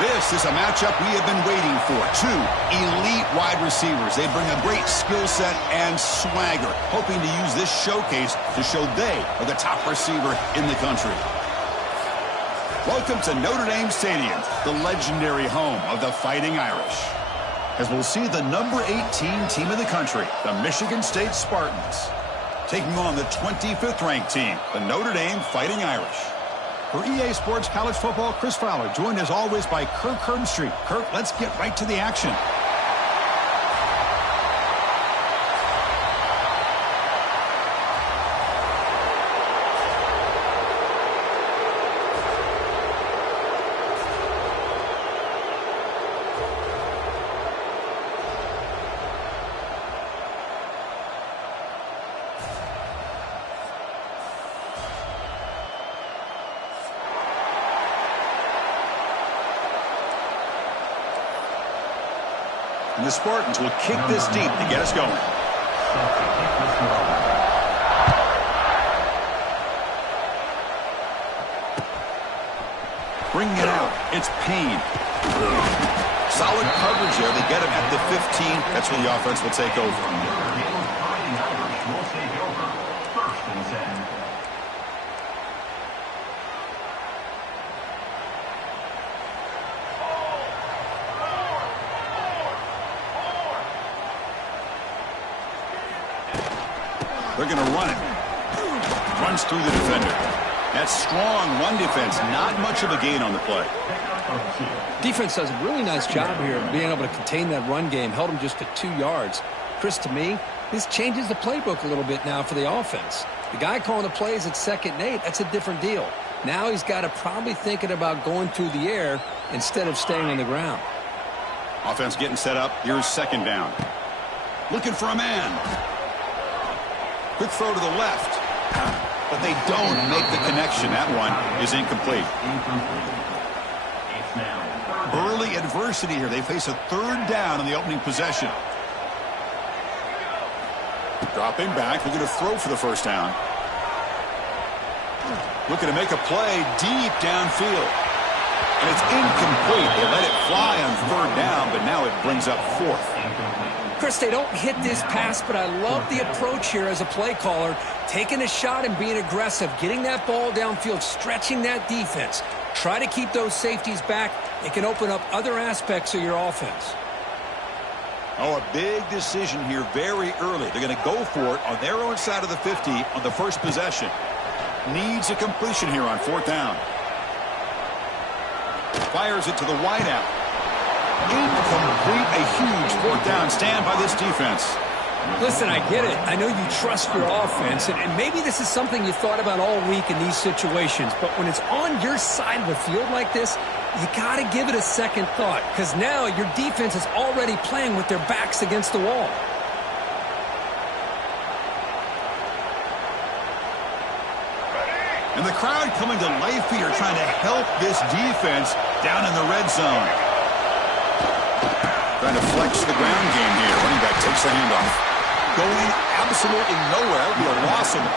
This is a matchup we have been waiting for. Two elite wide receivers. They bring a great skill set and swagger, hoping to use this showcase to show they are the top receiver in the country. Welcome to Notre Dame Stadium, the legendary home of the Fighting Irish. As we'll see the number 18 team in the country, the Michigan State Spartans, taking on the 25th ranked team, the Notre Dame Fighting Irish. For EA Sports College Football, Chris Fowler, joined as always by Kirk Herbstreit. Kirk, let's get right to the action. And the Spartans will kick this deep to get us going. Bringing it out. It's Payne. Solid coverage there. They get him at the 15. That's where the offense will take over. They're going to run it. Runs through the defender. That's strong run defense. Not much of a gain on the play. Defense does a really nice job here of being able to contain that run game. Held him just to 2 yards. Chris, to me, this changes the playbook a little bit now for the offense. The guy calling the plays at 2nd and 8, that's a different deal. Now he's got to probably thinking about going through the air instead of staying on the ground. Offense getting set up. Here's 2nd down. Looking for a man. Quick throw to the left. But they don't make the connection. That one is incomplete. Early adversity here. They face a 3rd down in the opening possession. Dropping back. Looking to throw for the 1st down. Looking to make a play deep downfield. And it's incomplete. They let it fly on 3rd down, but now it brings up 4th. Chris, they don't hit this pass, but I love the approach here as a play caller. Taking a shot and being aggressive, getting that ball downfield, stretching that defense. Try to keep those safeties back. It can open up other aspects of your offense. Oh, a big decision here very early. They're going to go for it on their own side of the 50 on the first possession. Needs a completion here on 4th down. Fires it to the wideout. Incomplete. A huge 4th down stand by this defense. Listen, I get it. I know you trust your offense, and maybe this is something you thought about all week in these situations, but when it's on your side of the field like this, you got to give it a second thought, because now your defense is already playing with their backs against the wall. And the crowd coming to life here, trying to help this defense down in the red zone. Trying to flex the ground game here. Running back takes the handoff. Going absolutely nowhere. It'll be a loss of it.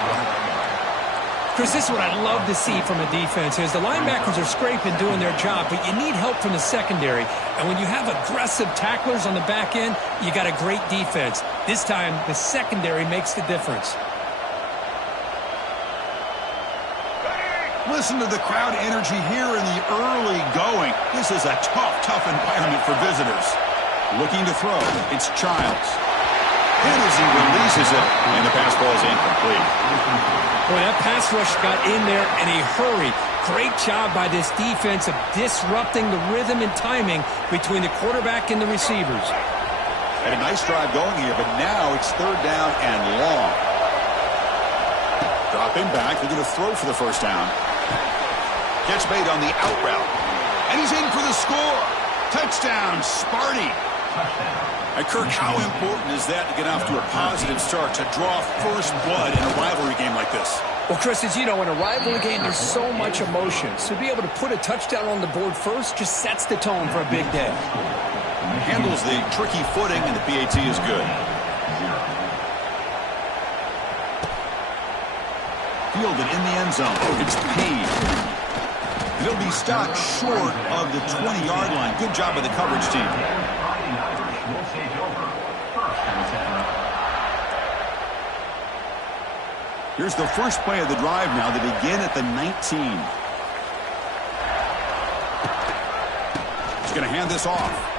Chris, this is what I'd love to see from a defense is the linebackers are scraping, doing their job, but you need help from the secondary. And when you have aggressive tacklers on the back end, you got a great defense. This time, the secondary makes the difference. Listen to the crowd energy here in the early going. This is a tough environment for visitors. Looking to throw. It's Childs. And as he releases it, and the pass ball is incomplete. Boy, that pass rush got in there in a hurry. Great job by this defense of disrupting the rhythm and timing between the quarterback and the receivers. Had a nice drive going here, but now it's 3rd down and long. Dropping back, looking to throw for the 1st down. Catch made on the out route. And he's in for the score. Touchdown, Sparty. And Kirk, how important is that to get off to a positive start, to draw first blood in a rivalry game like this? Well, Chris, as you know, in a rivalry game, there's so much emotion. So to be able to put a touchdown on the board first just sets the tone for a big day. Handles the tricky footing, and the PAT is good. Fielded in the end zone. It's Payne. He'll be stopped short of the 20-yard line. Good job by the coverage team. Here's the first play of the drive now. They begin at the 19. He's going to hand this off.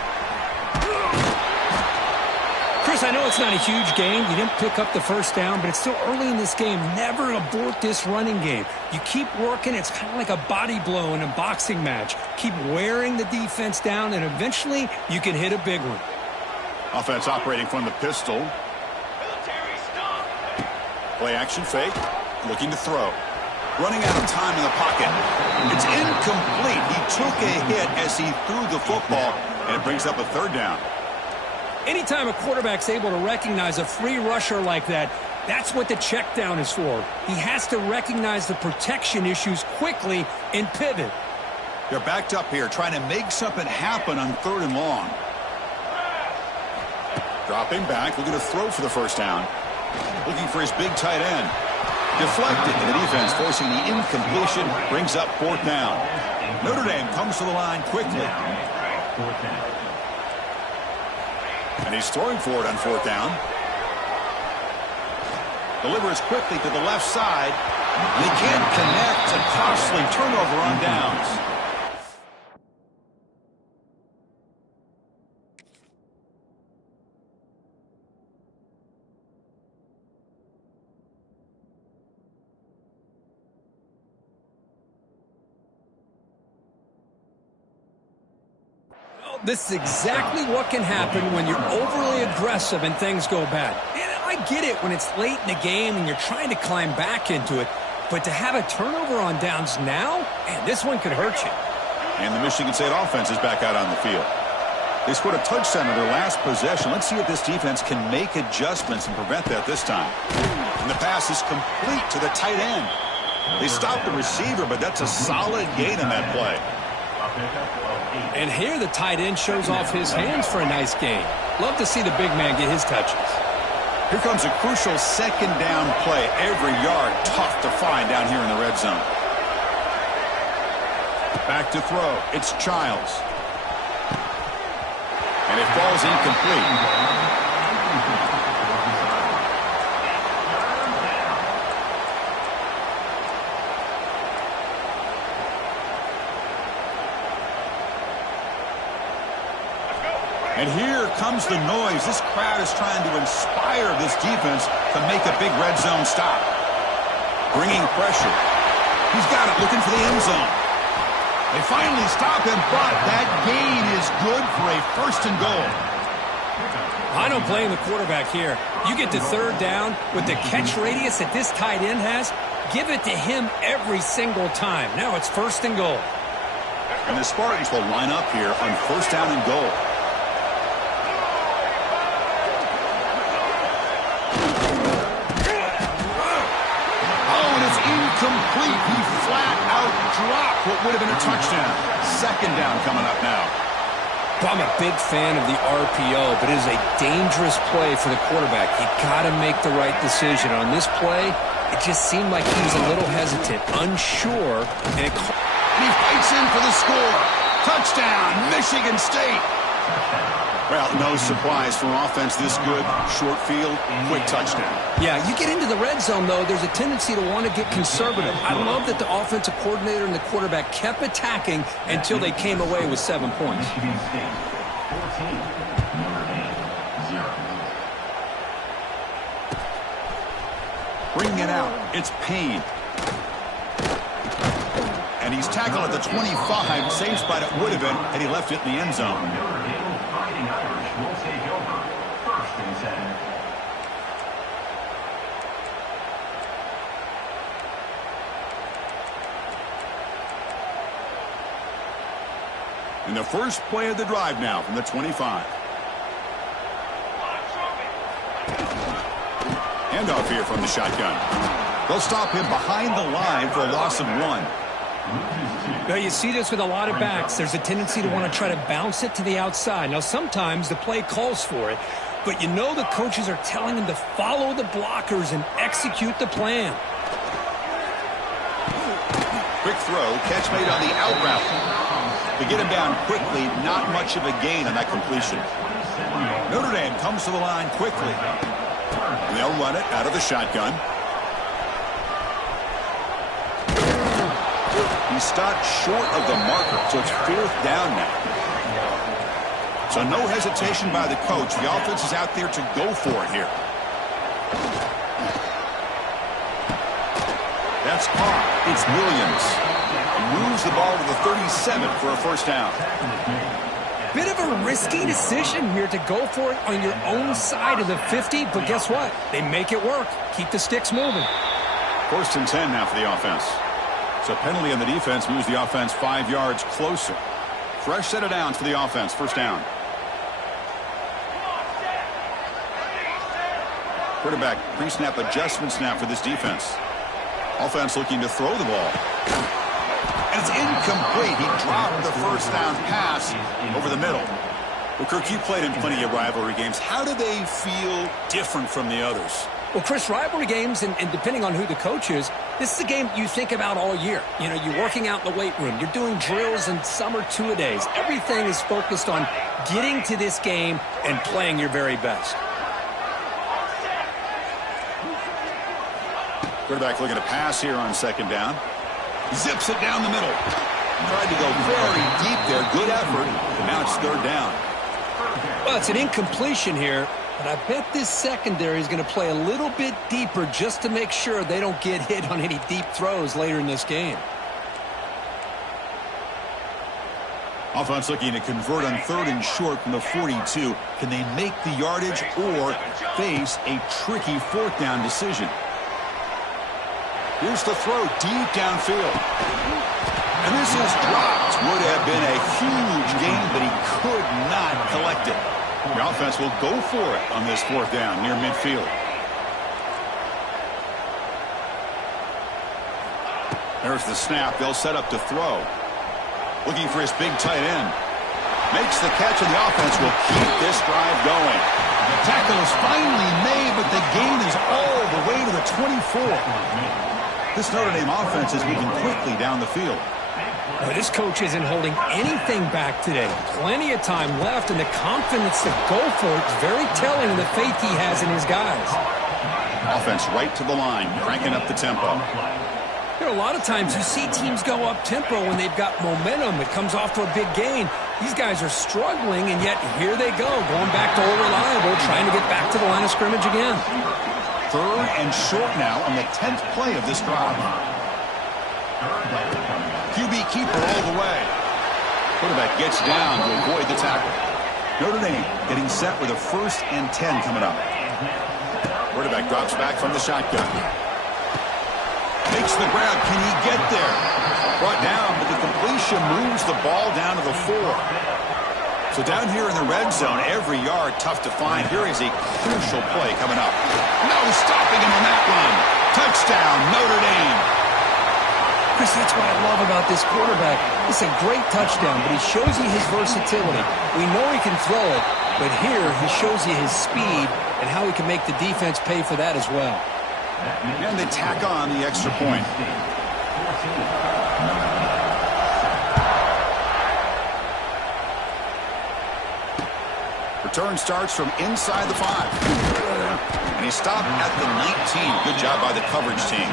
Chris, I know it's not a huge gain. You didn't pick up the first down, but it's still early in this game. Never abort this running game. You keep working. It's kind of like a body blow in a boxing match. Keep wearing the defense down, and eventually you can hit a big one. Offense operating from the pistol. Play action fake. Looking to throw. Running out of time in the pocket. It's incomplete. He took a hit as he threw the football, and it brings up a third down. Anytime a quarterback's able to recognize a free rusher like that, that's what the check down is for. He has to recognize the protection issues quickly and pivot. They're backed up here trying to make something happen on 3rd and long. Dropping back, looking to throw for the first down. Looking for his big tight end. Deflected, and the defense forcing the incompletion brings up 4th down. Notre Dame comes to the line quickly. And he's throwing for it on 4th down. Delivers quickly to the left side. They can't connect. A costly turnover on downs. This is exactly what can happen when you're overly aggressive and things go bad. And I get it when it's late in the game and you're trying to climb back into it. But to have a turnover on downs now, man, this one could hurt you. And the Michigan State offense is back out on the field. They scored a touchdown on their last possession. Let's see if this defense can make adjustments and prevent that this time. And the pass is complete to the tight end. They stopped the receiver, but that's a solid gain on that play. And here the tight end shows off his hands for a nice gain. Love to see the big man get his touches. Here comes a crucial 2nd down play. Every yard tough to find down here in the red zone. Back to throw. It's Childs. And it falls incomplete. And here comes the noise. This crowd is trying to inspire this defense to make a big red zone stop. Bringing pressure. He's got it, looking for the end zone. They finally stop him, but that gain is good for a 1st and goal. I don't blame the quarterback here. You get to 3rd down with the catch radius that this tight end has, give it to him every single time. Now it's 1st and goal. And the Spartans will line up here on 1st down and goal. Complete. He flat out dropped what would have been a touchdown. 2nd down coming up now. I'm a big fan of the RPO, but it is a dangerous play for the quarterback. You got to make the right decision. On this play, it just seemed like he was a little hesitant, unsure, and he fights in for the score. Touchdown, Michigan State. Well, no surprise for offense this good. Short field, quick touchdown. Yeah, you get into the red zone, though, there's a tendency to want to get conservative. I love that the offensive coordinator and the quarterback kept attacking until they came away with 7 points. Bringing it out, it's Payne. And he's tackled at the 25, same spot it would have been had he left it in the end zone. And the first play of the drive now from the 25. Handoff here from the shotgun. They'll stop him behind the line for a loss of 1. Now, you see this with a lot of backs. There's a tendency to want to try to bounce it to the outside. Now, sometimes the play calls for it, but you know the coaches are telling them to follow the blockers and execute the plan. Quick throw. Catch made on the out route. To get him down quickly, not much of a gain on that completion. Notre Dame comes to the line quickly. They'll run it out of the shotgun. He stopped short of the marker, so it's 4th down now. So no hesitation by the coach. The offense is out there to go for it here. That's caught. It's Williams. Moves the ball to the 37 for a first down. Bit of a risky decision here to go for it on your own side of the 50, but guess what? They make it work. Keep the sticks moving. 1st and 10 now for the offense. So penalty on the defense moves the offense 5 yards closer. Fresh set of downs for the offense. First down. Quarterback pre-snap adjustments now for this defense. Offense looking to throw the ball. And it's incomplete. He dropped the first down pass over the middle. Well, Kirk, you played in plenty of rivalry games. How do they feel different from the others? Well, Chris, rivalry games, and depending on who the coach is, this is a game you think about all year. You know, you're working out in the weight room. You're doing drills and some are two-a-days. Everything is focused on getting to this game and playing your very best. Quarterback looking to pass here on 2nd down. Zips it down the middle. Tried to go very deep there. Good effort. And now it's 3rd down. Well, it's an incompletion here, but I bet this secondary is going to play a little bit deeper just to make sure they don't get hit on any deep throws later in this game. Offense looking to convert on 3rd and short from the 42. Can they make the yardage or face a tricky 4th down decision? Here's the throw deep downfield. And this is dropped. Would have been a huge gain, but he could not collect it. The offense will go for it on this 4th down near midfield. There's the snap. They'll set up to throw. Looking for his big tight end. Makes the catch, and the offense will keep this drive going. The tackle is finally made, but the gain is all the way to the 24. This Notre Dame offense is moving quickly down the field. Well, this coach isn't holding anything back today. Plenty of time left, and the confidence to go for it is very telling of the faith he has in his guys. Offense right to the line, cranking up the tempo. You know, a lot of times you see teams go up-tempo when they've got momentum. It comes off to a big gain. These guys are struggling, and yet here they go, going back to old reliable, trying to get back to the line of scrimmage again. 3rd and short now on the 10th play of this drive. QB keeper all the way. Quarterback gets down to avoid the tackle. Notre Dame getting set with a 1st and 10 coming up. Quarterback drops back from the shotgun. Makes the grab. Can he get there? Brought down, but the completion moves the ball down to the 4. So down here in the red zone, every yard tough to find. Here is a crucial play coming up. No stopping him on that run. Touchdown, Notre Dame. Chris, that's what I love about this quarterback. It's a great touchdown, but he shows you his versatility. We know he can throw it, but here he shows you his speed and how he can make the defense pay for that as well. And they tack on the extra point. Return starts from inside the 5. And he stopped at the 19. Good job by the coverage team.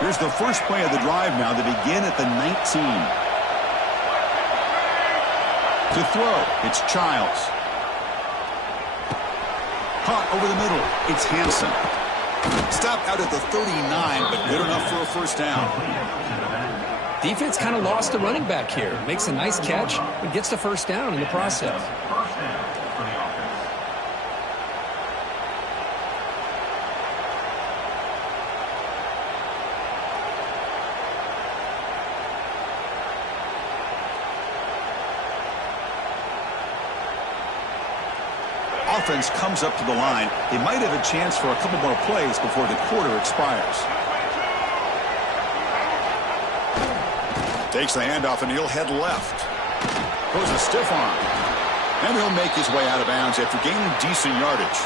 Here's the first play of the drive now. They begin at the 19. To throw, it's Childs. Caught over the middle, it's Hansen. Stopped out at the 39, but good enough for a first down. Defense kind of lost the running back here. Makes a nice catch and gets the first down in the process. Offense comes up to the line. They might have a chance for a couple more plays before the quarter expires. Takes the handoff and he'll head left. Goes a stiff arm. And he'll make his way out of bounds after gaining decent yardage.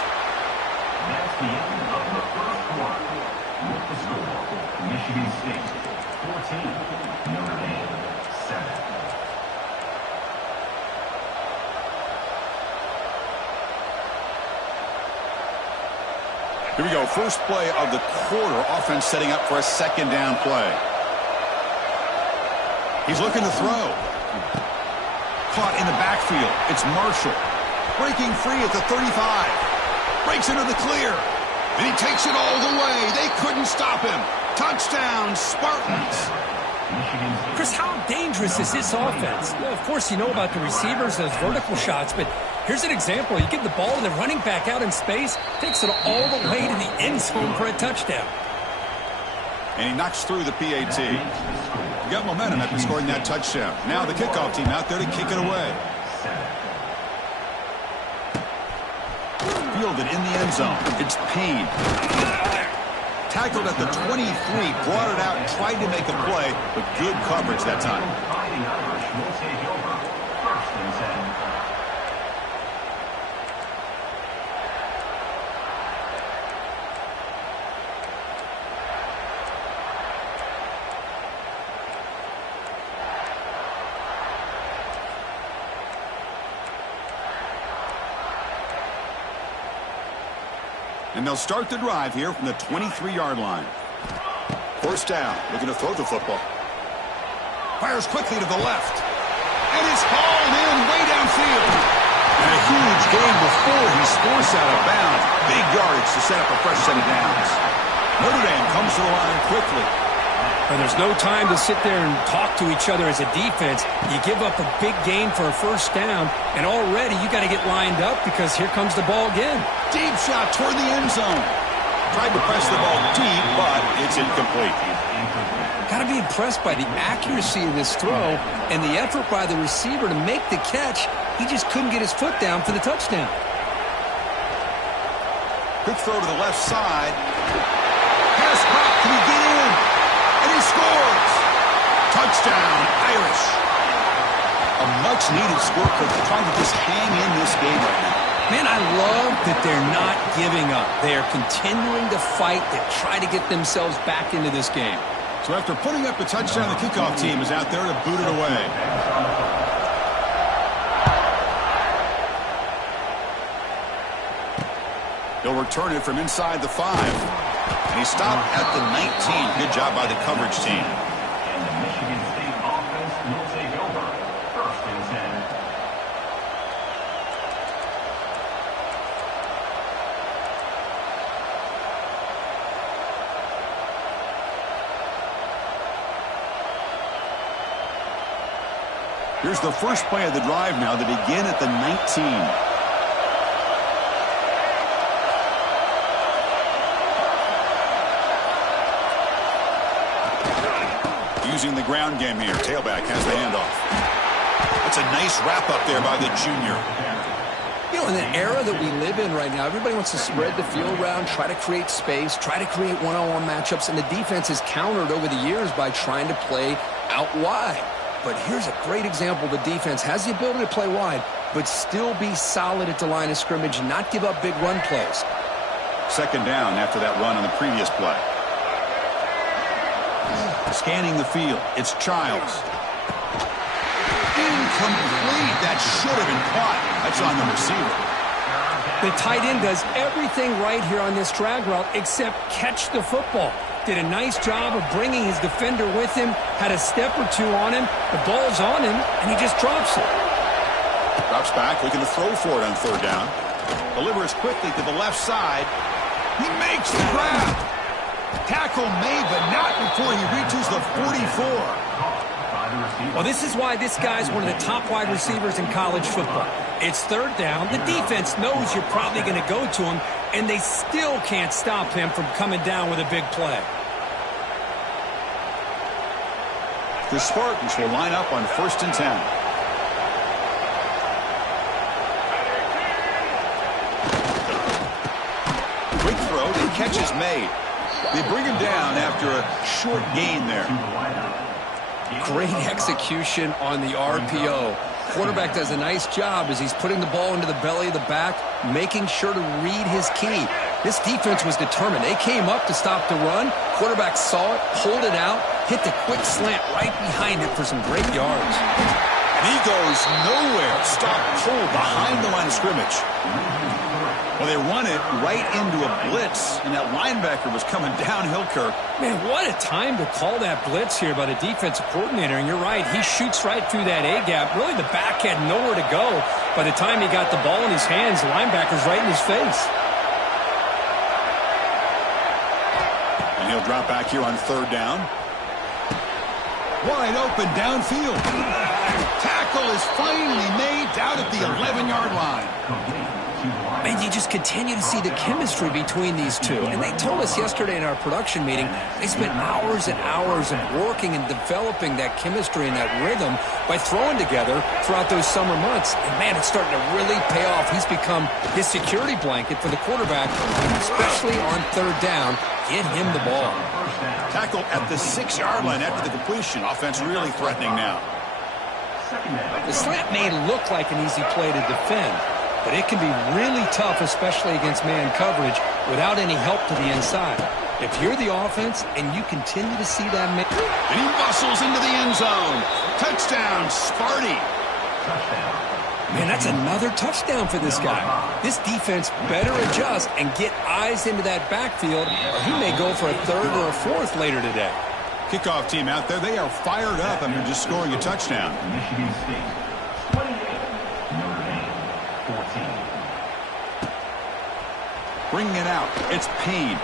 That's the end of the first quarter. With the score, Michigan State 14, Notre Dame 7. Here we go. First play of the quarter. Offense setting up for a second down play. He's looking to throw. Caught in the backfield. It's Marshall. Breaking free at the 35. Breaks into the clear. And he takes it all the way. They couldn't stop him. Touchdown, Spartans. Chris, how dangerous is this offense? Well, of course, you know about the receivers, those vertical shots, but here's an example. You give the ball to the running back out in space, takes it all the way to the end zone for a touchdown. And he knocks through the PAT. He got momentum after scoring that touchdown. Now the kickoff team out there to kick it away. Fielded in the end zone. It's Payne. Tackled at the 23, brought it out and tried to make a play, but good coverage that time. And they'll start the drive here from the 23-yard line. First down, looking to throw the football. Fires quickly to the left. And it's hauled in way downfield. And a huge gain before he's forced out of bounds. Big yardage to set up a fresh set of downs. Notre Dame comes to the line quickly. And there's no time to sit there and talk to each other as a defense. You give up a big gain for a first down, and already you got to get lined up because here comes the ball again. Deep shot toward the end zone. Tried to press the ball deep, but it's incomplete. Got to be impressed by the accuracy of this throw and the effort by the receiver to make the catch. He just couldn't get his foot down for the touchdown. Quick throw to the left side. Pass caught. Can he get in? And he scores. Touchdown, Irish. A much-needed score for trying to just hang in this game right now. Man, I love that they're not giving up. They are continuing to fight to try to get themselves back into this game. So after putting up a touchdown, the kickoff team is out there to boot it away. He'll return it from inside the 5. And he stopped at the 19. Good job by the coverage team. And the Michigan State offense will take over. First and 10. Here's the first play of the drive now to begin at the 19. Using the ground game here. Tailback has the handoff. That's a nice wrap up there by the junior. You know, in the era that we live in right now, everybody wants to spread the field around, try to create space, try to create one-on-one matchups, and the defense has countered over the years by trying to play out wide. But here's a great example. The defense has the ability to play wide, but still be solid at the line of scrimmage and not give up big run plays. Second down after that run on the previous play. Scanning the field. It's Childs. Incomplete. That should have been caught. That's on the receiver. The tight end does everything right here on this drag route except catch the football. Did a nice job of bringing his defender with him, had a step or two on him, the ball's on him, and he just drops it. Drops back, looking to throw for it on third down. Delivers quickly to the left side. He makes the grab. Tackle made, but not before he reaches the 44. Well, this is why this guy's one of the top wide receivers in college football. It's third down. The defense knows you're probably going to go to him, and they still can't stop him from coming down with a big play. The Spartans will line up on 1st and 10. Quick throw, the catch is made. They bring him down after a short gain there. Great execution on the RPO. Quarterback does a nice job as he's putting the ball into the belly of the back, making sure to read his key. This defense was determined. They came up to stop the run. Quarterback saw it, pulled it out, hit the quick slant right behind it for some great yards. And he goes nowhere. Stop pulled behind the line of scrimmage. Well, they run it right into a blitz, and that linebacker was coming downhill, Kirk. Man, what a time to call that blitz here by the defensive coordinator. And you're right, he shoots right through that A-gap. Really, the back had nowhere to go. By the time he got the ball in his hands, the linebacker's right in his face. And he'll drop back here on third down. Wide open downfield. Tackle is finally made down at the 11-yard line. And you just continue to see the chemistry between these two. And they told us yesterday in our production meeting, they spent hours and hours of working and developing that chemistry and that rhythm by throwing together throughout those summer months. And, man, it's starting to really pay off. He's become his security blanket for the quarterback, especially on third down. Get him the ball. Tackle at the 6-yard line after the completion. Offense really threatening now. The slant may look like an easy play to defend, but it can be really tough, especially against man coverage, without any help to the inside. If you're the offense and you continue to see that man... And he bustles into the end zone. Touchdown, Sparty. Man, that's another touchdown for this guy. This defense better adjust and get eyes into that backfield, or he may go for a third or a fourth later today. Kickoff team out there, they are fired up after just scoring a touchdown. Michigan State, 28. Notre Dame, 14. Bringing it out, it's Payne.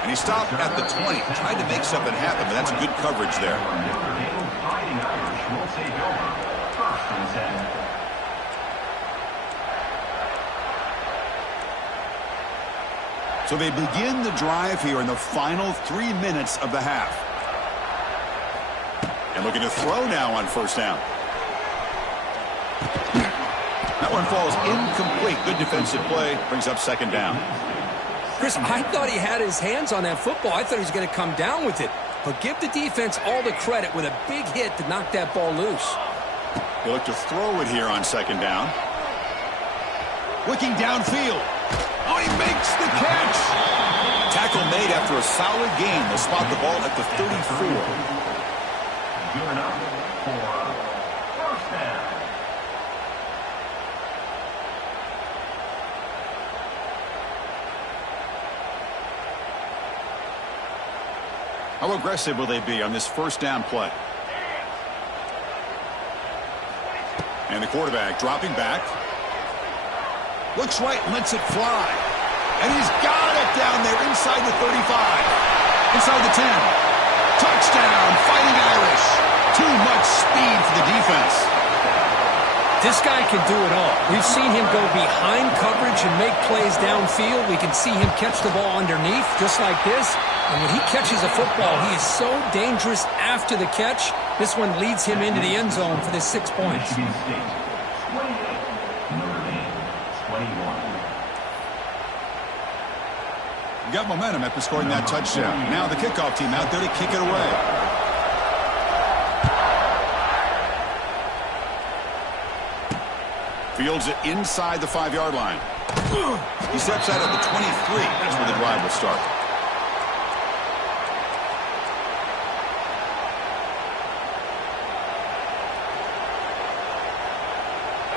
And he stopped at the 20. Tried to make something happen, but that's good coverage there. Notre Dame Fighting Irish will take over. First and 10. So they begin the drive here in the final 3 minutes of the half. And looking to throw now on first down. That one falls incomplete. Good defensive play. Brings up second down. Chris, I thought he had his hands on that football. I thought he was going to come down with it. But give the defense all the credit with a big hit to knock that ball loose. They look to throw it here on second down. Looking downfield. Oh, he makes the catch. Tackle made after a solid gain. They'll spot the ball at the 34. Good enough for first down. How aggressive will they be on this first down play? And the quarterback dropping back. Looks right and lets it fly. And he's got it down there inside the 35. Inside the 10. Touchdown, Fighting Irish. Too much speed for the defense. This guy can do it all. We've seen him go behind coverage and make plays downfield. We can see him catch the ball underneath just like this. And when he catches a football, he is so dangerous after the catch. This one leads him into the end zone for the 6 points. Michigan State, 28. Notre Dame, 21. Got momentum after scoring that touchdown. Now the kickoff team out there to kick it away. Fields it inside the 5-yard line. He steps out at the 23. That's where the drive will start.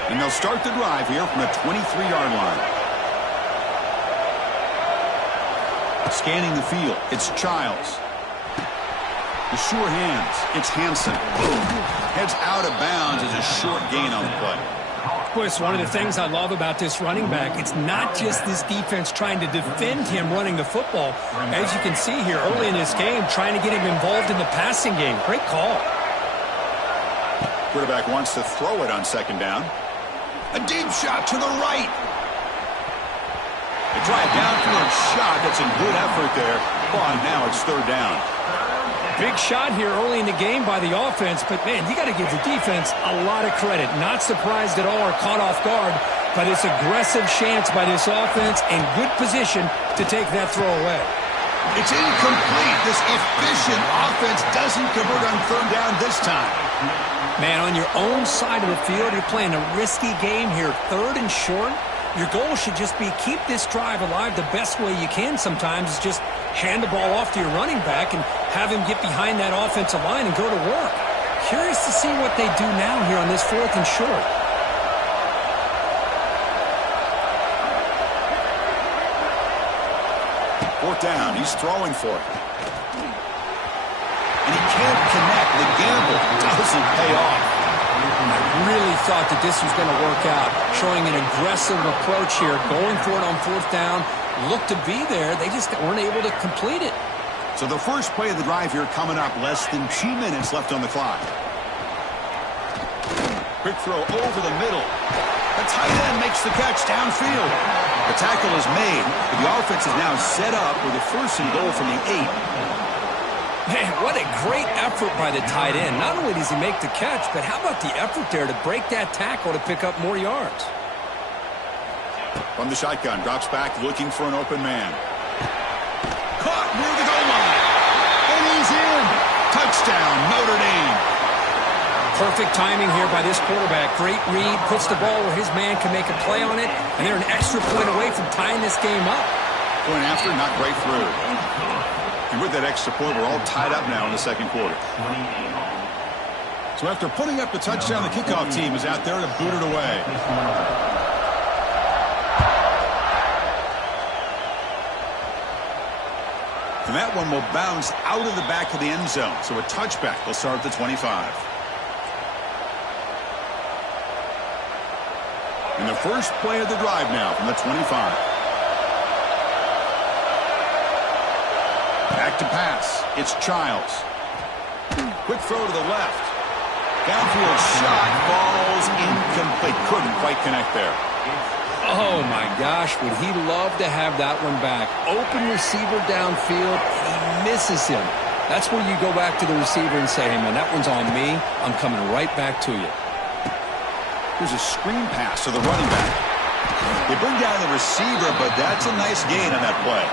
And they'll start the drive here from the 23-yard line. Scanning the field, it's Childs. The sure hands, it's Hansen. Heads out of bounds as a short gain on the play. Boy, it's one of the things I love about this running back. It's not just this defense trying to defend him running the football. As you can see here early in this game, trying to get him involved in the passing game. Great call. Quarterback wants to throw it on second down. A deep shot to the right. They try a downfield shot. That's a good effort there. But now it's third down. Big shot here early in the game by the offense, but, man, you got to give the defense a lot of credit. Not surprised at all or caught off guard by this aggressive chance by this offense and good position to take that throw away. It's incomplete. This efficient offense doesn't convert on third down this time. Man, on your own side of the field, you're playing a risky game here. Third and short. Your goal should just be keep this drive alive the best way you can sometimes is just hand the ball off to your running back and have him get behind that offensive line and go to work. Curious to see what they do now here on this fourth and short. Fourth down, he's throwing for it. And he can't connect. The gamble doesn't pay off. I really thought that this was going to work out, showing an aggressive approach here, going for it on fourth down, looked to be there. They just weren't able to complete it. So the first play of the drive here coming up, less than 2 minutes left on the clock. Quick throw over the middle. The tight end makes the catch downfield. The tackle is made, but the offense is now set up with a first and goal from the 8. Man, what a great effort by the tight end. Not only does he make the catch, but how about the effort there to break that tackle to pick up more yards? From the shotgun, drops back looking for an open man. Caught near the goal line. And he's in. Touchdown, Notre Dame. Perfect timing here by this quarterback. Great read, puts the ball where his man can make a play on it, and they're an extra point away from tying this game up. Point after, not right through. And with that extra point, we're all tied up now in the second quarter. So after putting up the touchdown, the kickoff team is out there to boot it away. And that one will bounce out of the back of the end zone. So a touchback will start at the 25. And the first play of the drive now from the 25. Back to pass. It's Childs. Quick throw to the left. Downfield shot falls incomplete. Couldn't quite connect there. Oh, my gosh. Would he love to have that one back. Open receiver downfield, and he misses him. That's where you go back to the receiver and say, hey, man, that one's on me. I'm coming right back to you. Here's a screen pass to the running back. They bring down the receiver, but that's a nice gain on that play.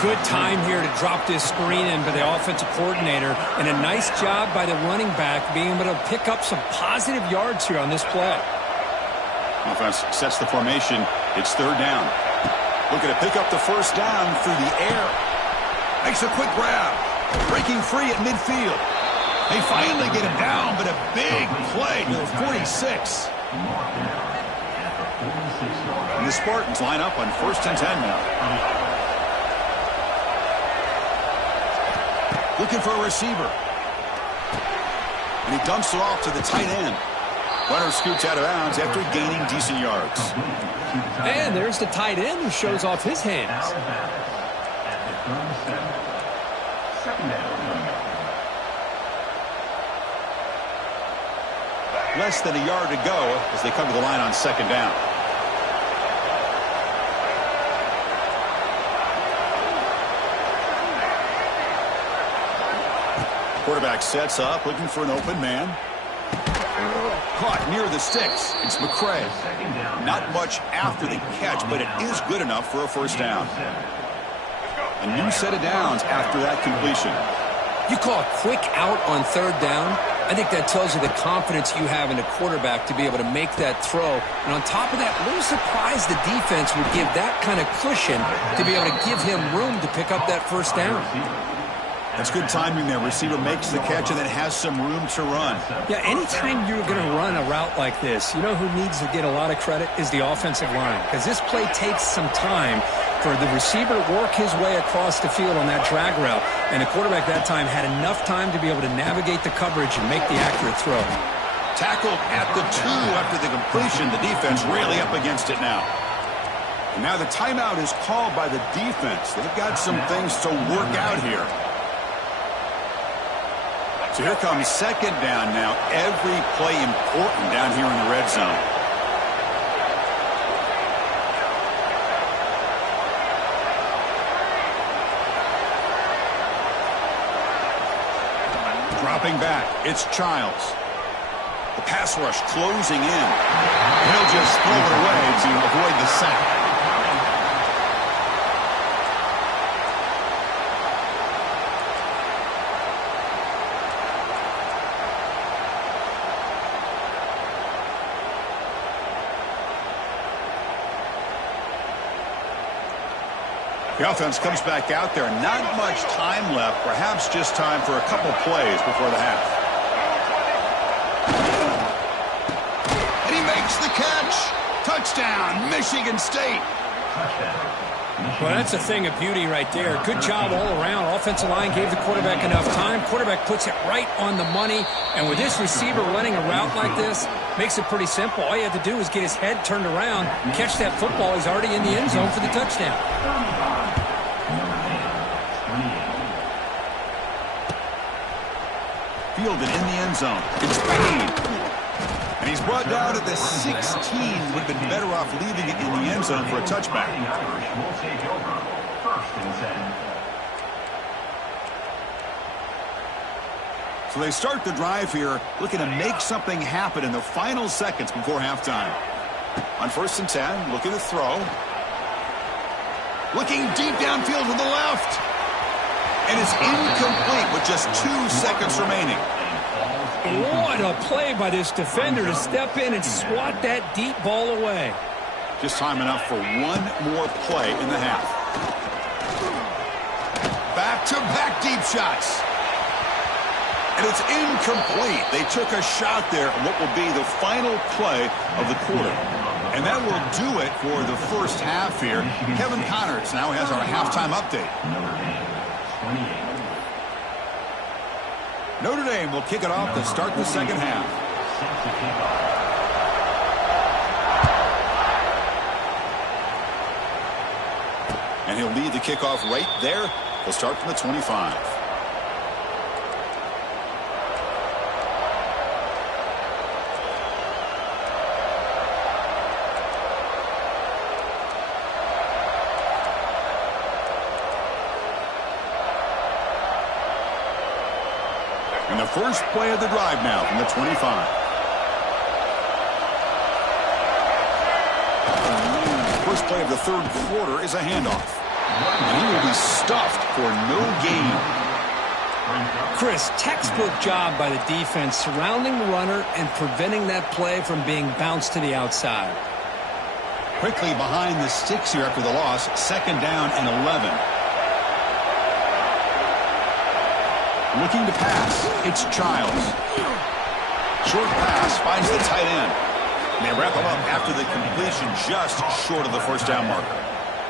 Good time here to drop this screen in by the offensive coordinator, and a nice job by the running back being able to pick up some positive yards here on this play. Offense sets the formation. It's third down. Looking to pick up the first down through the air. Makes a quick grab. Breaking free at midfield. They finally get him down, but a big play to the 46. And the Spartans line up on 1st and 10 now. Looking for a receiver. And he dumps it off to the tight end. Runner scoots out of bounds after gaining decent yards. And there's the tight end who shows off his hands. Less than a yard to go as they come to the line on second down. Quarterback sets up, looking for an open man. Caught near the sticks. It's McCray. Not much after the catch, but it is good enough for a first down. A new set of downs after that completion. You call a quick out on third down. I think that tells you the confidence you have in a quarterback to be able to make that throw. And on top of that, a little surprised the defense would give that kind of cushion to be able to give him room to pick up that first down. That's good timing there. Receiver makes the catch and then has some room to run. Yeah, anytime you're going to run a route like this, you know who needs to get a lot of credit is the offensive line. Because this play takes some time for the receiver to work his way across the field on that drag route. And the quarterback that time had enough time to be able to navigate the coverage and make the accurate throw. Tackled at the 2 after the completion. The defense really up against it now. And now the timeout is called by the defense. They've got some things to work out here. So here comes second down now. Every play important down here in the red zone. Dropping back, it's Childs. The pass rush closing in. He'll just throw it away to avoid the sack. The offense comes back out there. Not much time left. Perhaps just time for a couple plays before the half. And he makes the catch. Touchdown, Michigan State. Well, that's a thing of beauty right there. Good job all around. Offensive line gave the quarterback enough time. Quarterback puts it right on the money. And with this receiver running a route like this, makes it pretty simple. All you have to do is get his head turned around, catch that football. He's already in the end zone for the touchdown. Fielded in the end zone. It's Payne. And he's brought down at the 16. Would have been better off leaving it in the end zone for a touchback. So they start the drive here, looking to make something happen in the final seconds before halftime. On 1st and 10, looking to throw. Looking deep downfield to the left. And it's incomplete with just 2 seconds remaining. What a play by this defender to step in and swat that deep ball away. Just time enough for one more play in the half. Back-to-back deep shots. And it's incomplete. They took a shot there on what will be the final play of the quarter. And that will do it for the first half here. Kevin Connors now has our halftime update. Notre Dame will kick it off to start the second half. And he'll lead the kickoff right there. He'll start from the 25. And the first play of the drive now from the 25. First play of the third quarter is a handoff. And he will be stuffed for no gain. Chris, textbook job by the defense surrounding the runner and preventing that play from being bounced to the outside. Quickly behind the sticks here after the loss. 2nd down and 11. Looking to pass. It's Childs. Short pass finds the tight end. And they wrap him up after the completion just short of the first down marker.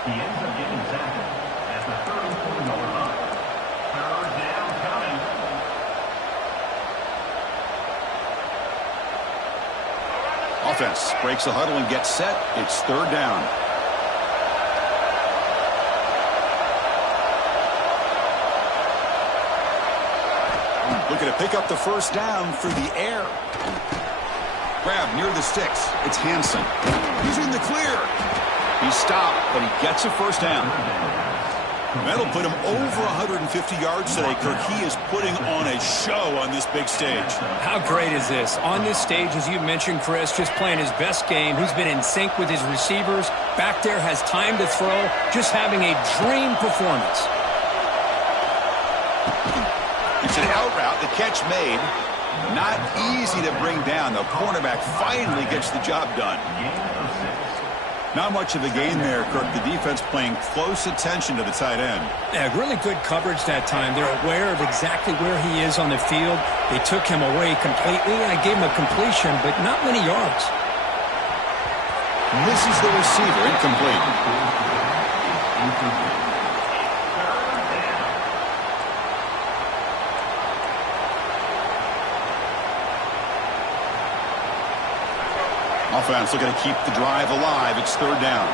He ends up getting tackled at the 34-yard line. 3rd down coming. Offense breaks the huddle and gets set. It's 3rd down. Looking to pick up the first down through the air. Grab near the sticks. It's Hansen. He's in the clear. He stopped, but he gets a first down. That'll put him over 150 yards today, Kirk. He is putting on a show on this big stage. How great is this? On this stage, as you mentioned, Chris, just playing his best game. He's been in sync with his receivers. Back there, has time to throw. Just having a dream performance. It's an out route. The catch made. Not easy to bring down. The cornerback finally gets the job done. Not much of a gain there, Kirk. The defense paying close attention to the tight end. Yeah, really good coverage that time. They're aware of exactly where he is on the field. They took him away completely. I gave him a completion, but not many yards. Misses the receiver. Incomplete. Offense looking to keep the drive alive. It's 3rd down.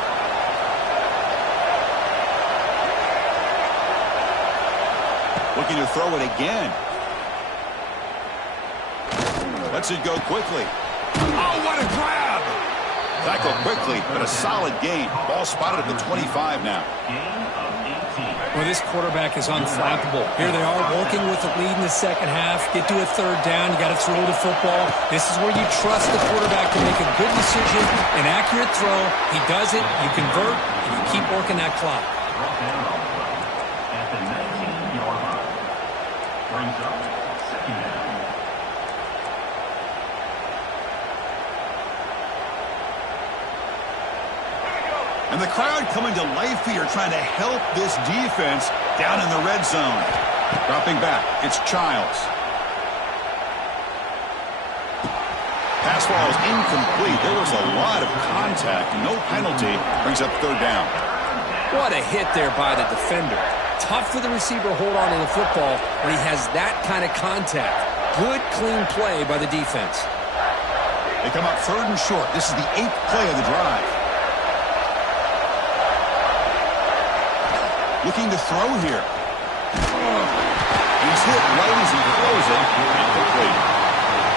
Looking to throw it again. Lets it go quickly. Oh, what a grab! Tackle quickly, but a solid gain. Ball spotted at the 25 now. Well, this quarterback is unflappable. Here they are working with the lead in the second half. Get to a 3rd down. You got to throw the football. This is where you trust the quarterback to make a good decision, an accurate throw. He does it. You convert, and you keep working that clock. At the 19-yard line. Brings up 2nd down. And the crowd coming to life here, trying to help this defense down in the red zone. Dropping back, it's Childs. Pass ball is incomplete. There was a lot of contact. No penalty. Brings up third down. What a hit there by the defender. Tough for the receiver to hold on to the football when he has that kind of contact. Good, clean play by the defense. They come up third and short. This is the 8th play of the drive. Looking to throw here. He's hit right as he throws it. Incomplete.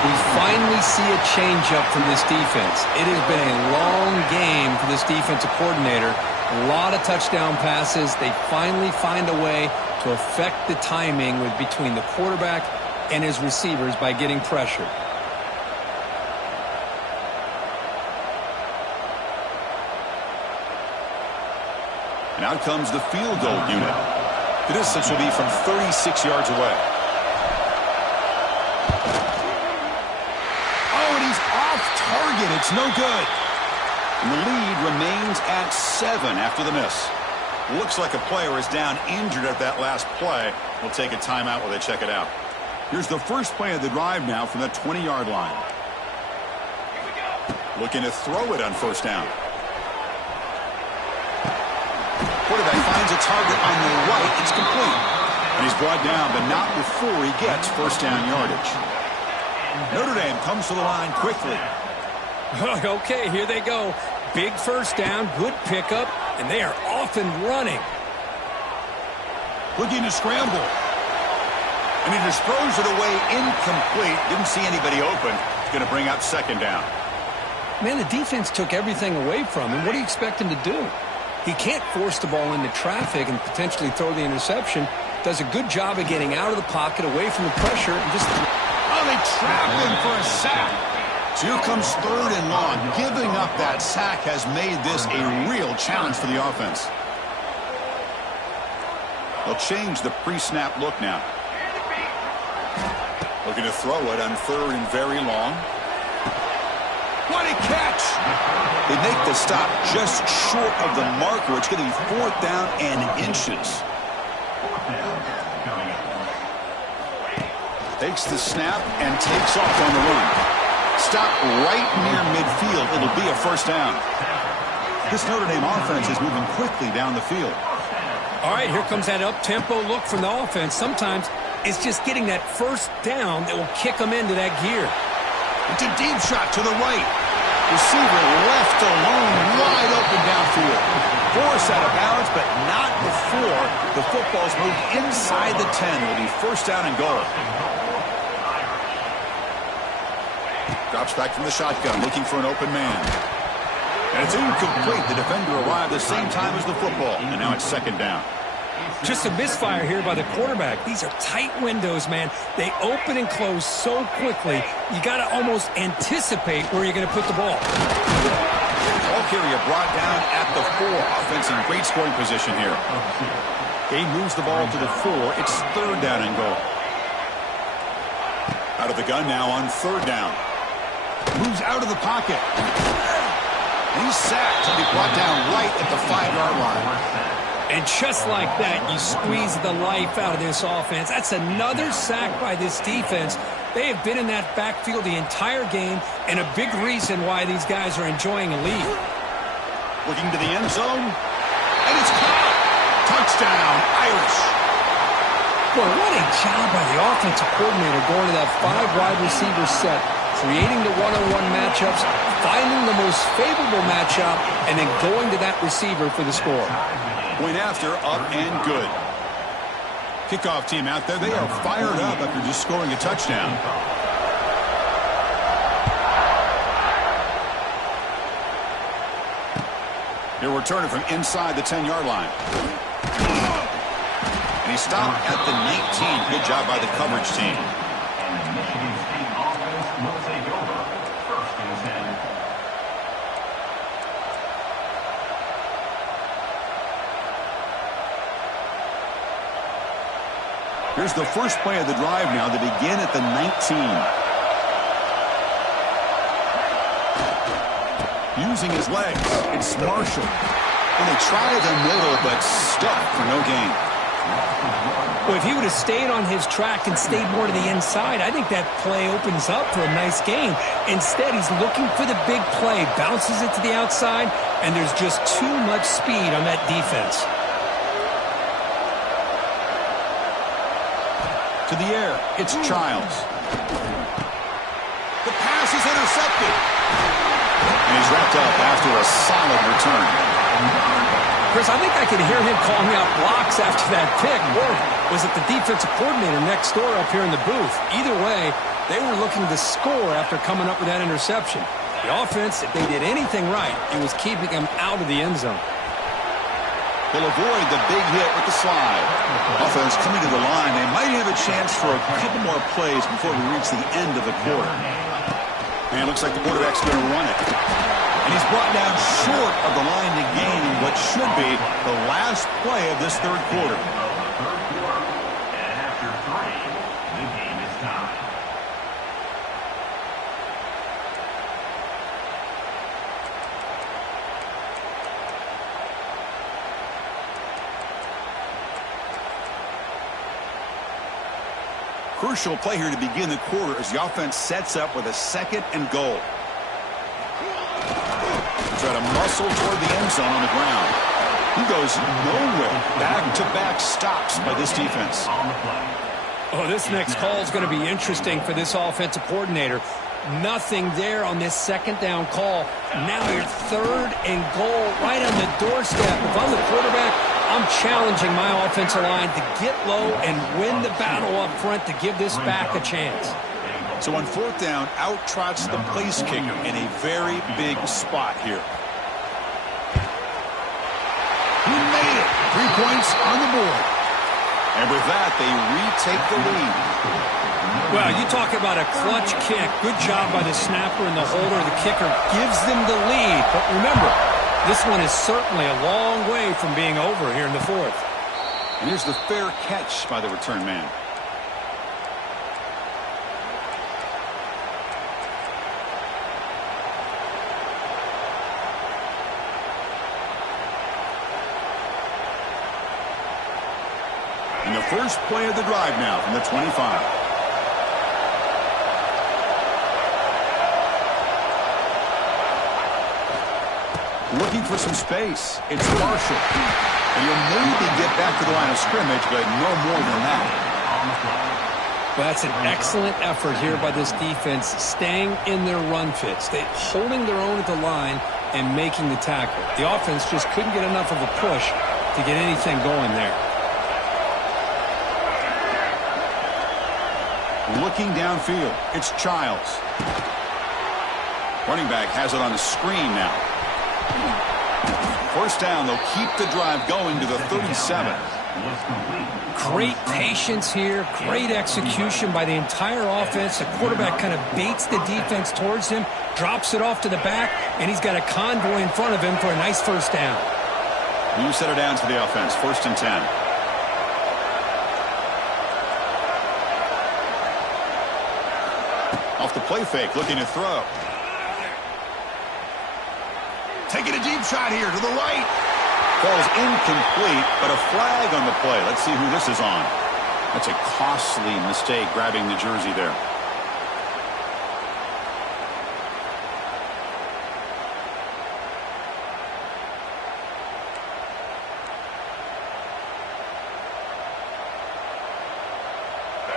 We finally see a change-up from this defense. It has been a long game for this defensive coordinator. A lot of touchdown passes. They finally find a way to affect the timing between the quarterback and his receivers by getting pressure. And out comes the field goal unit. The distance will be from 36 yards away. Oh, and he's off target. It's no good. And the lead remains at 7 after the miss. Looks like a player is down injured at that last play. We'll take a timeout while they check it out. Here's the first play of the drive now from the 20-yard line. Looking to throw it on first down. Quarterback finds a target on the right. It's complete. And he's brought down, but not before he gets first down yardage. Notre Dame comes to the line quickly. Okay, here they go. Big first down, good pickup, and they are off and running. Looking to scramble. And he just throws it away incomplete. Didn't see anybody open. Going to bring up second down. Man, the defense took everything away from him. What do you expect him to do? He can't force the ball into traffic and potentially throw the interception. Does a good job of getting out of the pocket, away from the pressure, and just... Oh, they trap him for a sack. So here comes third and long. Giving up that sack has made this a real challenge for the offense. They'll change the pre-snap look now. Looking to throw it on third and very long. What a catch! They make the stop just short of the marker. It's going to be fourth down and inches. Takes the snap and takes off on the run. Stop right near midfield. It'll be a first down. This Notre Dame offense is moving quickly down the field. All right, here comes that up-tempo look from the offense. Sometimes it's just getting that first down that will kick them into that gear. It's a deep shot to the right. Receiver left alone, wide open downfield. Force out of bounds, but not before the football's moved inside the 10. Will be first down and goal. Drops back from the shotgun, looking for an open man. And it's incomplete. The defender arrived the same time as the football, and now it's second down. Just a misfire here by the quarterback. These are tight windows, man. They open and close so quickly, you got to almost anticipate where you're going to put the ball. Ball carrier brought down at the 4. Offense in great scoring position here. He moves the ball to the 4. It's third down and goal. Out of the gun now on third down. Moves out of the pocket. And he's sacked. He'll be brought down right at the 5-yard line. And just like that, you squeeze the life out of this offense. That's another sack by this defense. They have been in that backfield the entire game, and a big reason why these guys are enjoying a lead. Looking to the end zone, and it's caught. Touchdown, Irish. Boy, what a job by the offensive coordinator going to that 5-wide receiver set, creating the one-on-one matchups, finding the most favorable matchup, and then going to that receiver for the score. Point after, up and good. Kickoff team out there. They are fired up after just scoring a touchdown. He'll return it from inside the 10-yard line. And he stopped at the 19. Good job by the coverage team. And the Michigan State offense will take over first and 10. Here's the first play of the drive now. They begin at the 19. Using his legs, it's Marshall. And they tried the middle, but stuck for no gain. Well, if he would have stayed on his track and stayed more to the inside, I think that play opens up for a nice gain. Instead, he's looking for the big play, bounces it to the outside, and there's just too much speed on that defense. To the air, it's Childs. The pass is intercepted. And he's wrapped up after a solid return. Chris, I think I could hear him calling out blocks after that pick. Or was it the defensive coordinator next door up here in the booth? Either way, they were looking to score after coming up with that interception. The offense, if they did anything right, it was keeping them out of the end zone. They'll avoid the big hit with the slide. Offense coming to the line. They might have a chance for a couple more plays before we reach the end of the quarter. And it looks like the quarterback's going to run it. And he's brought down short of the line to gain what should be the last play of this third quarter. And after 3, the game is tied. Crucial play here to begin the quarter as the offense sets up with a 2nd and goal. Try to muscle toward the end zone on the ground. He goes nowhere. Back-to-back stops by this defense. Oh, this next call is going to be interesting for this offensive coordinator. Nothing there on this 2nd down call. Now your 3rd and goal right on the doorstep. If I'm the quarterback, I'm challenging my offensive line to get low and win the battle up front to give this back a chance. So on 4th down, out trots the place kicker in a very big spot here. He made it. 3 points on the board. And with that, they retake the lead. Well, you talk about a clutch kick. Good job by the snapper and the holder. The kicker gives them the lead. But remember, this one is certainly a long way from being over here in the 4th. And here's the fair catch by the return man. And the first play of the drive now from the 25. Looking for some space. It's Marshall. And you'll maybe get back to the line of scrimmage, but no more than that. Well, that's an excellent effort here by this defense, staying in their run fits. They holding their own at the line and making the tackle. The offense just couldn't get enough of a push to get anything going there. Looking downfield, it's Childs. Running back has it on the screen now. First down, they'll keep the drive going to the 37. Great patience here, great execution by the entire offense. The quarterback kind of baits the defense towards him, drops it off to the back, and he's got a convoy in front of him for a nice first down. New set of downs for the offense, 1st and 10. Off the play fake, looking to throw. Taking a deep shot here to the right. Falls incomplete, but a flag on the play. Let's see who this is on. That's a costly mistake, grabbing the jersey there.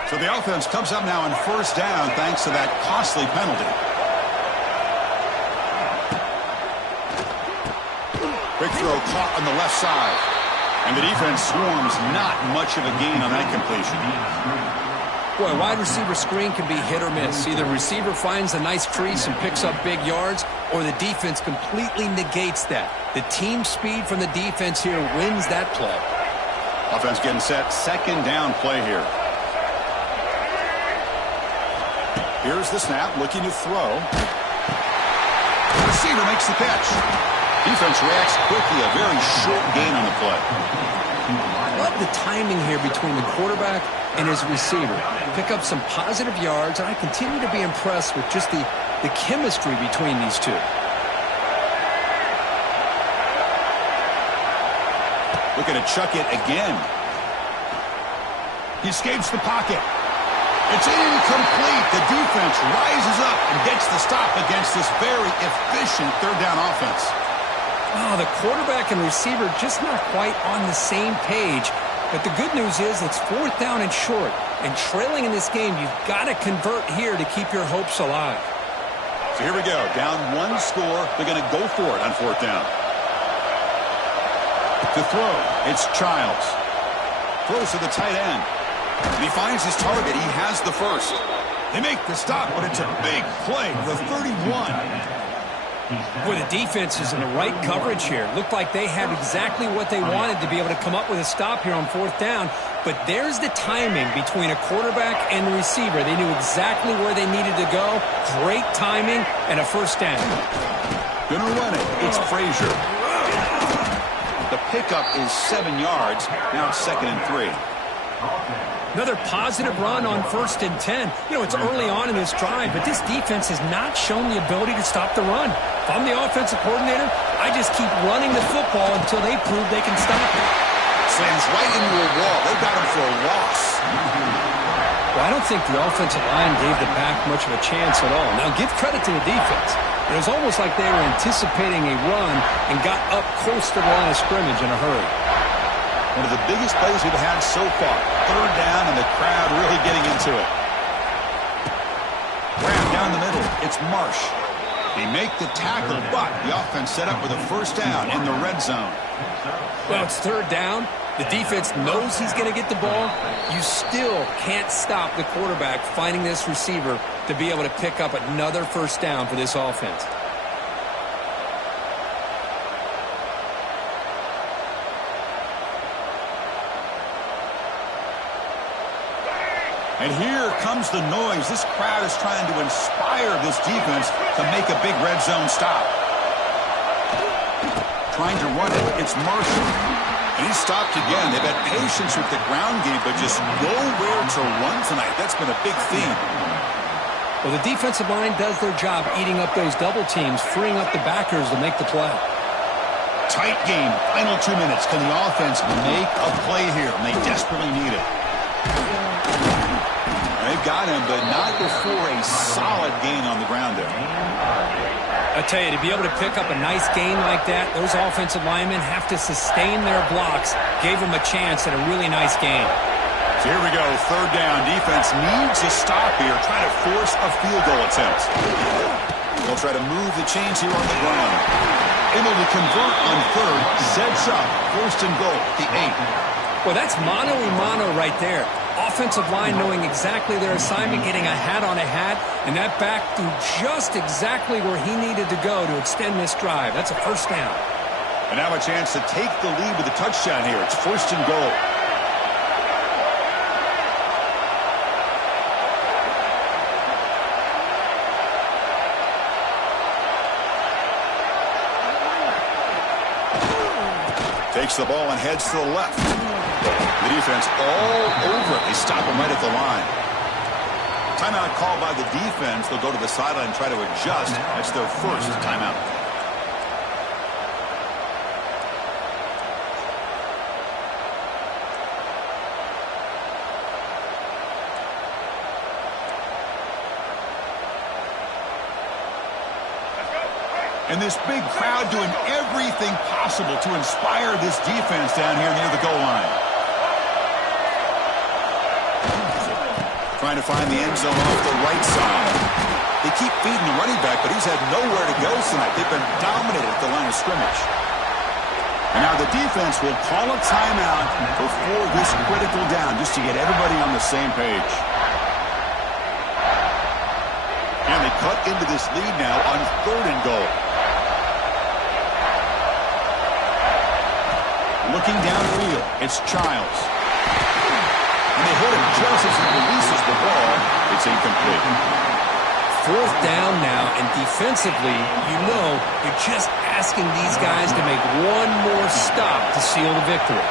So the offense comes up now on 1st down thanks to that costly penalty. Quick throw caught on the left side. And the defense swarms, not much of a gain on that completion. Boy, wide receiver screen can be hit or miss. Either receiver finds a nice crease and picks up big yards, or the defense completely negates that. The team speed from the defense here wins that play. Offense getting set, 2nd down play here. Here's the snap, looking to throw. The receiver makes the catch. Defense reacts quickly, a very short gain on the play. Love the timing here between the quarterback and his receiver. Pick up some positive yards, and I continue to be impressed with just the chemistry between these two. Looking to chuck it again. He escapes the pocket. It's incomplete. The defense rises up and gets the stop against this very efficient third down offense. Oh, the quarterback and receiver just not quite on the same page. But the good news is it's fourth down and short. And trailing in this game, you've got to convert here to keep your hopes alive. So here we go. Down one score. They're going to go for it on fourth down. To throw, it's Childs. Throws to the tight end. And he finds his target. He has the first. They make the stop, but it's a big play for the 31. Boy, the defense is in the right coverage here. Looked like they had exactly what they wanted to be able to come up with a stop here on fourth down. But there's the timing between a quarterback and the receiver. They knew exactly where they needed to go. Great timing and a first down. Gonna run it. It's Frazier. The pickup is 7 yards. Now it's 2nd and 3. Another positive run on 1st and 10. You know, it's early on in this drive, but this defense has not shown the ability to stop the run. If I'm the offensive coordinator, I just keep running the football until they prove they can stop it. Slams right into a wall. They got him for a loss. Well, I don't think the offensive line gave the back much of a chance at all. Now, give credit to the defense. It was almost like they were anticipating a run and got up close to the line of scrimmage in a hurry. One of the biggest plays we've had so far. Third down and the crowd really getting into it. Ram down the middle. It's Marsh. They make the tackle, but the offense set up with a first down in the red zone. Well, it's third down. The defense knows he's going to get the ball. You still can't stop the quarterback finding this receiver to be able to pick up another first down for this offense. And here comes the noise. This crowd is trying to inspire this defense to make a big red zone stop. Trying to run it. It's Marshall. And he's stopped again. They've had patience with the ground game, but just nowhere to run tonight. That's been a big theme. Well, the defensive line does their job eating up those double teams, freeing up the backers to make the play. Tight game. Final 2 minutes. Can the offense make a play here? And they desperately need it. They've got him, but not before a solid gain on the ground there. I tell you, to be able to pick up a nice gain like that, those offensive linemen have to sustain their blocks. Gave them a chance at a really nice gain. So here we go, third down. Defense needs a stop here, trying to force a field goal attempt. They'll try to move the chains here on the ground. Able to convert on third, sets up, 1st and goal, the 8. Well, that's mano-a-mano right there. Offensive line knowing exactly their assignment, getting a hat on a hat, and that back threw just exactly where he needed to go to extend this drive. That's a first down. And now a chance to take the lead with a touchdown here. It's 1st and goal. Takes the ball and heads to the left. The defense all over it. They stop him right at the line. Timeout called by the defense. They'll go to the sideline and try to adjust. That's their first timeout. And this big crowd doing everything possible to inspire this defense down here near the goal line. Trying to find the end zone off the right side. They keep feeding the running back, but he's had nowhere to go tonight. They've been dominated at the line of scrimmage. And now the defense will call a timeout before this critical down, just to get everybody on the same page. And they cut into this lead now on 3rd and goal. Looking downfield, it's Childs. And they hit him just as he releases the ball. It's incomplete. 4th down now, and defensively, you know, you're just asking these guys to make one more stop to seal the victory.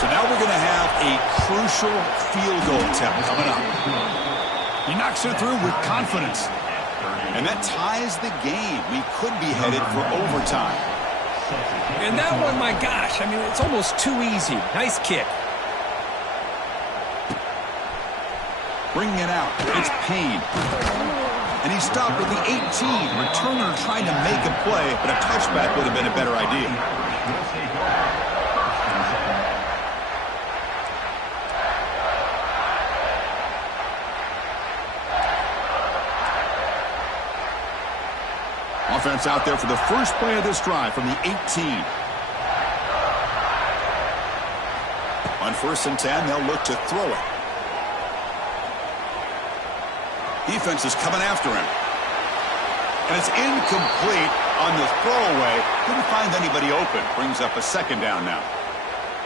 So now we're going to have a crucial field goal attempt coming up. He knocks it through with confidence. And that ties the game. We could be headed for overtime. And that one, my gosh, I mean, it's almost too easy. Nice kick. Bringing it out, it's Payne. And he stopped with the 18. Returner trying to make a play, but a touchback would have been a better idea. Offense out there for the first play of this drive from the 18. On 1st and 10, they'll look to throw it. Defense is coming after him. And it's incomplete on the throwaway. Didn't find anybody open. Brings up a 2nd down now.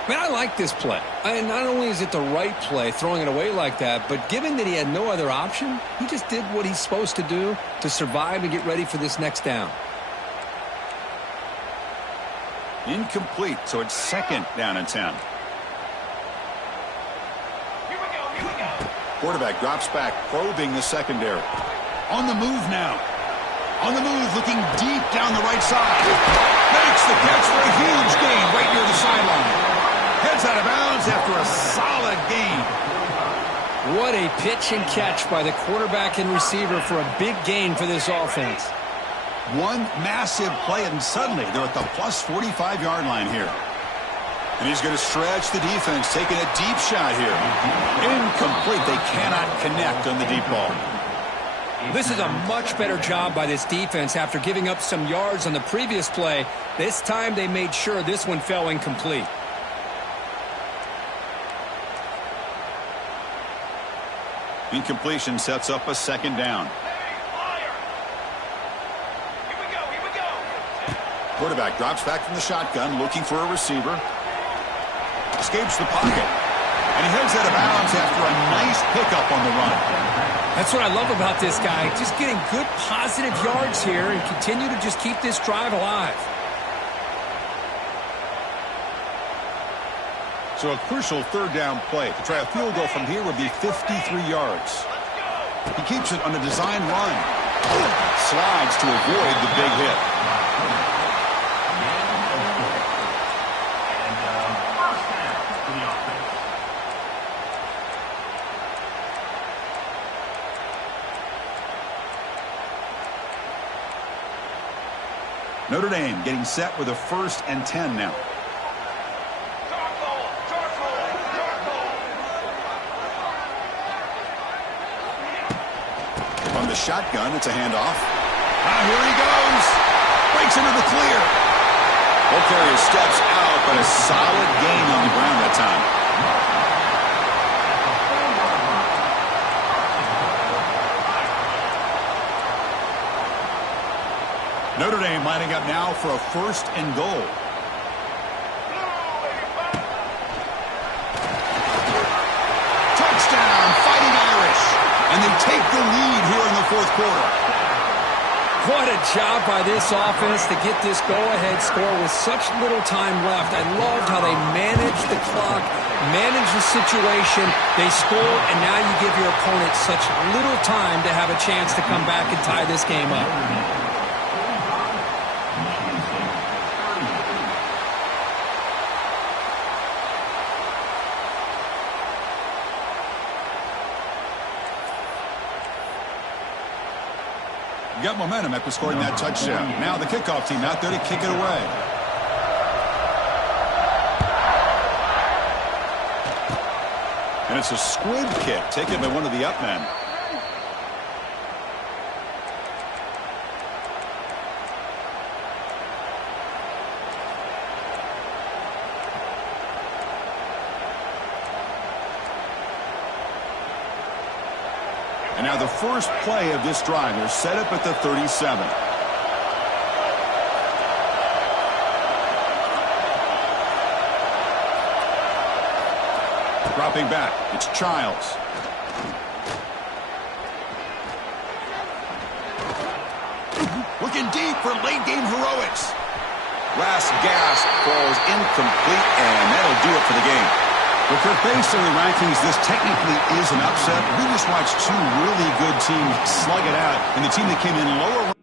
Man, I like this play. And not only is it the right play, throwing it away like that, but given that he had no other option, he just did what he's supposed to do to survive and get ready for this next down. Incomplete, so it's 2nd down and 10. Quarterback drops back, probing the secondary. On the move now. On the move, looking deep down the right side. Makes the catch for a huge gain right near the sideline. Heads out of bounds after a solid gain. What a pitch and catch by the quarterback and receiver for a big gain for this offense. One massive play, and suddenly they're at the plus 45-yard line here. And he's going to stretch the defense, taking a deep shot here. Incomplete. They cannot connect on the deep ball. This is a much better job by this defense after giving up some yards on the previous play. This time they made sure this one fell incomplete. Incompletion sets up a 2nd down. Quarterback drops back from the shotgun, looking for a receiver. Escapes the pocket. And he heads out of bounds after a nice pickup on the run. That's what I love about this guy. Just getting good positive yards here and continue to just keep this drive alive. So a crucial 3rd down play. To try a field goal from here would be 53 yards. He keeps it on a design run. Slides to avoid the big hit. Notre Dame getting set with a 1st and 10 now. From the shotgun, it's a handoff. Here he goes. Breaks into the clear. Carrier steps out, but a solid gain on the ground that time. Notre Dame lining up now for a 1st and goal. Touchdown, Fighting Irish. And they take the lead here in the 4th quarter. What a job by this offense to get this go-ahead score with such little time left. I loved how they managed the clock, managed the situation. They scored, and now you give your opponent such little time to have a chance to come back and tie this game up. Got momentum after scoring that touchdown. Now the kickoff team out there to kick it away. And it's a squib kick taken by one of the up men. And now the first play of this drive. They're set up at the 37. Dropping back, it's Childs. Looking deep for late game heroics. Last gasp falls incomplete, and that'll do it for the game. Well, Kirk, based on the rankings, this technically is an upset. We just watched two really good teams slug it out, and the team that came in lower